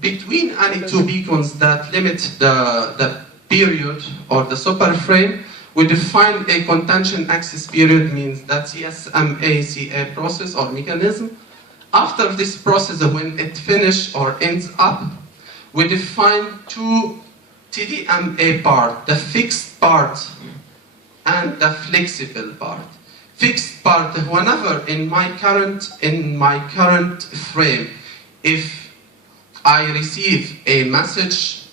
between any two beacons that limit the period or the superframe, we define a contention access period, means that CSMA-CA process or mechanism. After this process, when it finishes or ends up, we define two TDMA part, the fixed part and the flexible part. Fixed part, whenever in my current frame, if I receive a message,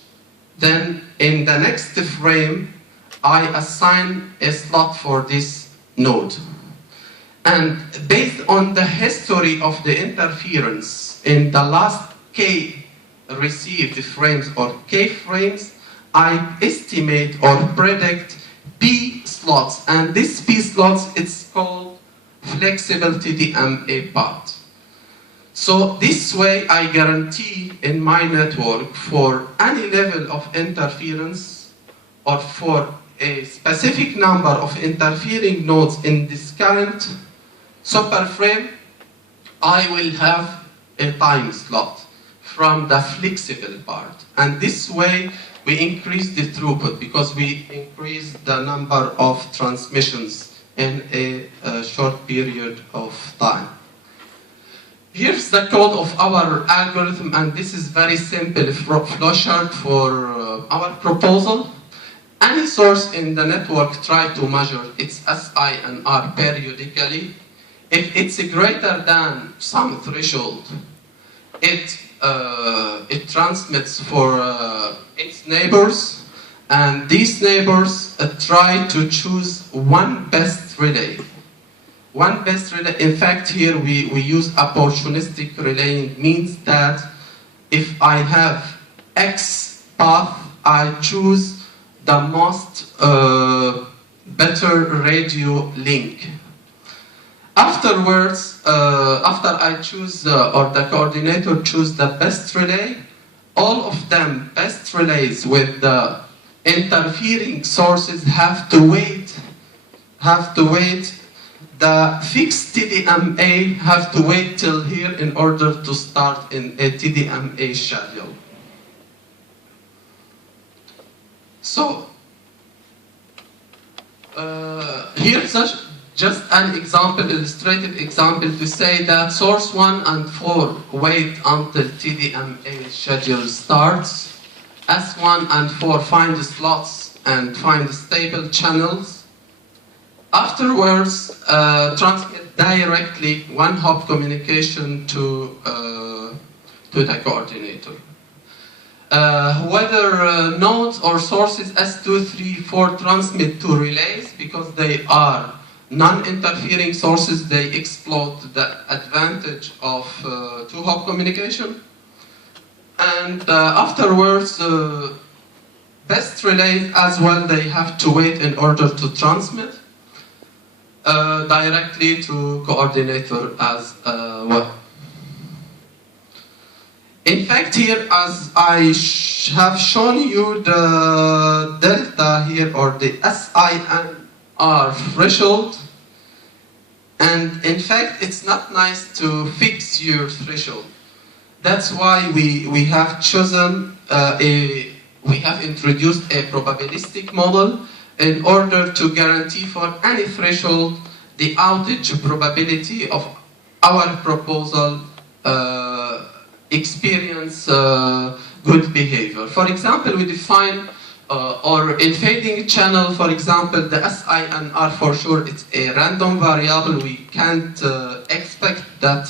then in the next frame, I assign a slot for this node. And based on the history of the interference in the last K received frames or K frames, I estimate or predict P slots. And this P slots, it's called flexible TDMA part. So this way I guarantee in my network for any level of interference or for a specific number of interfering nodes in this current superframe, I will have a time slot from the flexible part. And this way we increase the throughput because we increase the number of transmissions in a short period of time. Here's the code of our algorithm, and this is very simple flowchart for our proposal. Any source in the network try to measure its SI and R periodically. If it's greater than some threshold, it transmits for its neighbors, and these neighbors try to choose one best relay. One best relay, in fact here we use opportunistic relaying, means that if I have X path, I choose the most better radio link. Afterwards, after I choose, or the coordinator choose the best relay, all of them best relays with the interfering sources have to wait. The fixed TDMA have to wait till here in order to start in a TDMA schedule. So, here's just an example, illustrated example to say that source 1 and 4 wait until TDMA schedule starts. S1 and 4 find the slots and find stable channels. Afterwards, transmit directly one-hop communication to the coordinator. Whether nodes or sources S2, 3, 4 transmit to relays, because they are non-interfering sources, they exploit the advantage of two-hop communication. And afterwards, best relays as well, they have to wait in order to transmit directly to coordinator as well. In fact, here, as I have shown you the delta here, or the SI and R threshold, and in fact, it's not nice to fix your threshold. That's why we have chosen we have introduced a probabilistic model in order to guarantee for any threshold the outage probability of our proposal experience good behavior. For example, we define or in fading channel, for example, the SI and R, for sure it's a random variable. We can't expect that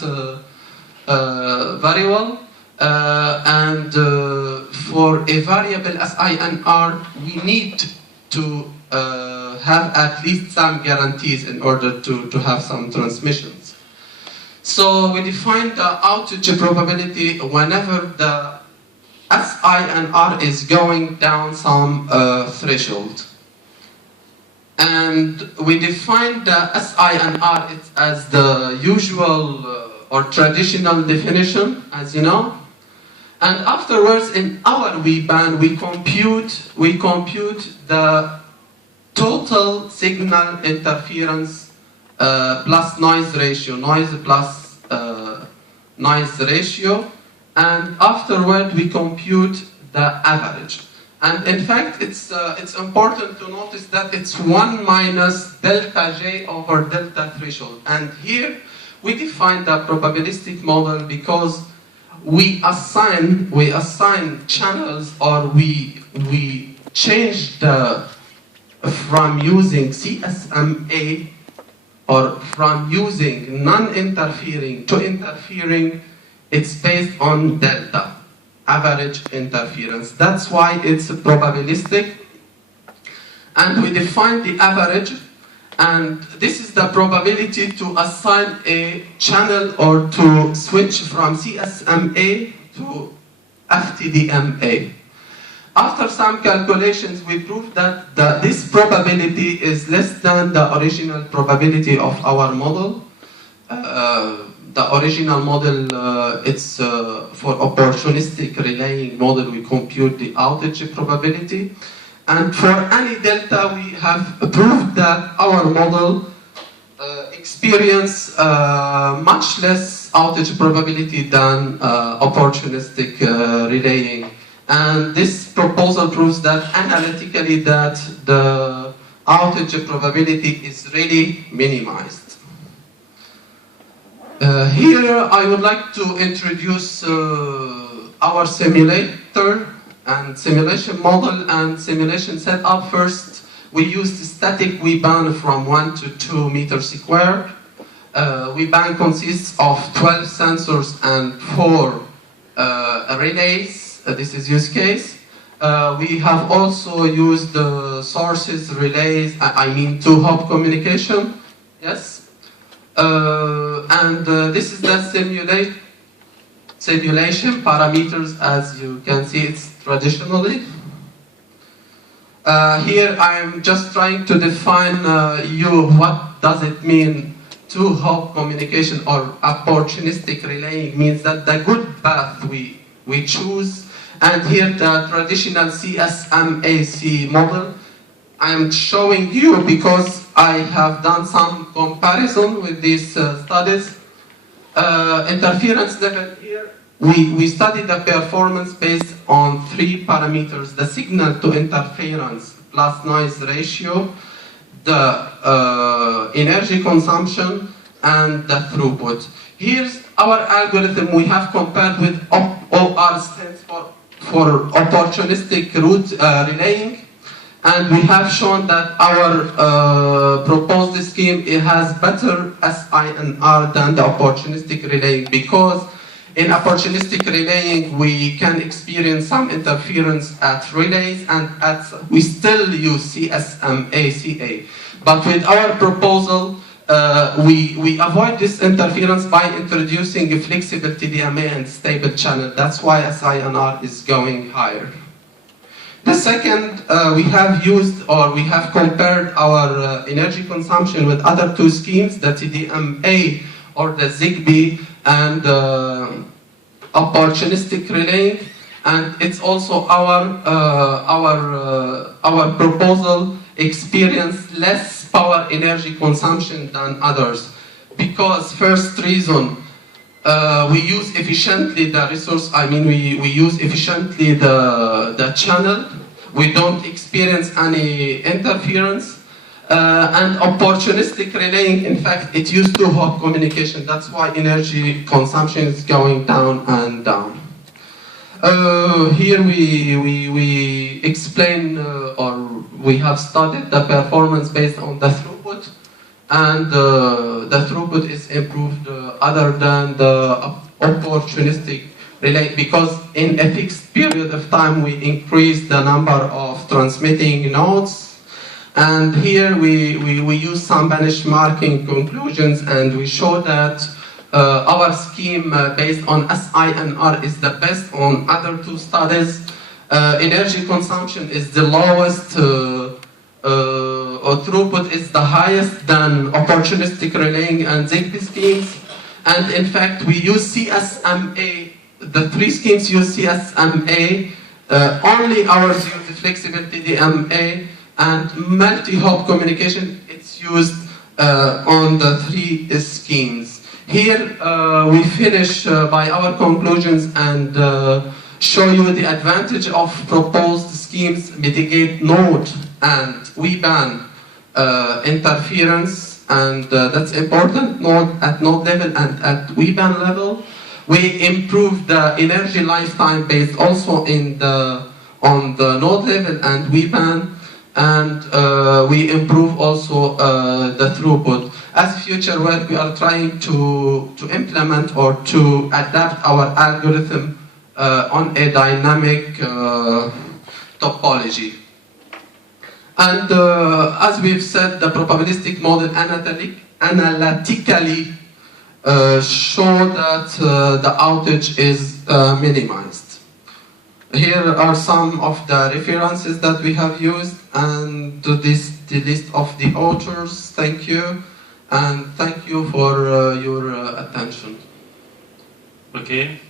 very well. And for a variable SI and R, we need to have at least some guarantees in order to have some transmissions. So we define the outage probability whenever the SI and R is going down some threshold. And we define the SI and R as the usual or traditional definition, as you know. And afterwards, in our V-band, we compute the total signal interference plus noise ratio, noise plus noise ratio, and afterward we compute the average. And in fact, it's important to notice that it's 1 minus delta J over delta threshold. And here we define the probabilistic model because we assign channels, or we change from using CSMA, or from using non-interfering to interfering. It's based on delta, average interference. That's why it's probabilistic. And we define the average, and this is the probability to assign a channel or to switch from CSMA to FTDMA. After some calculations, we proved that this probability is less than the original probability of our model. The original model, it's for opportunistic relaying model, we compute the outage probability. And for any delta, we have proved that our model experience much less outage probability than opportunistic relaying. And this proposal proves that analytically that the outage probability is really minimized. Here I would like to introduce our simulator and simulation model and simulation setup. First, we used static V-band from 1 to 2 meters squared. V-band consists of 12 sensors and 4 relays. This is use case. We have also used sources, relays, I mean two-hop communication. Yes. And this is the simulation parameters. As you can see, it's traditionally. Here I'm just trying to define what does it mean two-hop communication or opportunistic relaying. Means that the good path we choose. And here the traditional CSMAC model. I am showing you because I have done some comparison with these studies. Interference level here, we studied the performance based on 3 parameters: the signal to interference plus noise ratio, the energy consumption, and the throughput. Here's our algorithm we have compared with OR, stands for opportunistic route relaying, and we have shown that our proposed scheme, it has better SINR than the opportunistic relaying, because in opportunistic relaying we can experience some interference at relays, and we still use CSMA-CA. But with our proposal, we avoid this interference by introducing a flexible TDMA and stable channel. That's why SINR is going higher. The second, we have used, or we have compared our energy consumption with other 2 schemes, the TDMA or the ZigBee, and opportunistic relaying. And it's also our proposal experience less power energy consumption than others, because first reason, we use efficiently the resource. I mean, we use efficiently the channel. We don't experience any interference, and opportunistic relaying, in fact, it used two-hop communication. That's why energy consumption is going down and down. Here we explain, or we have studied the performance based on the throughput, and the throughput is improved other than the opportunistic relay, because in a fixed period of time we increase the number of transmitting nodes. And here we use some benchmarking conclusions, and we show that our scheme based on SINR is the best on other 2 studies. Energy consumption is the lowest, throughput is the highest than opportunistic relaying and ZigBee schemes. And in fact, we use CSMA, the 3 schemes use CSMA, only ours use flexible TDMA, and multi-hop communication, it's used on the 3 schemes. Here we finish by our conclusions and show you the advantage of proposed schemes mitigate node and WBAN interference, and that's important at node level and at WBAN level. We improve the energy lifetime based also on the node level and WBAN, and we improve also the throughput. As future work, we are trying to implement or to adapt our algorithm on a dynamic topology. And as we've said, the probabilistic model analytically show that the outage is minimized. Here are some of the references that we have used, and the list of the authors. Thank you, and thank you for your attention. Okay.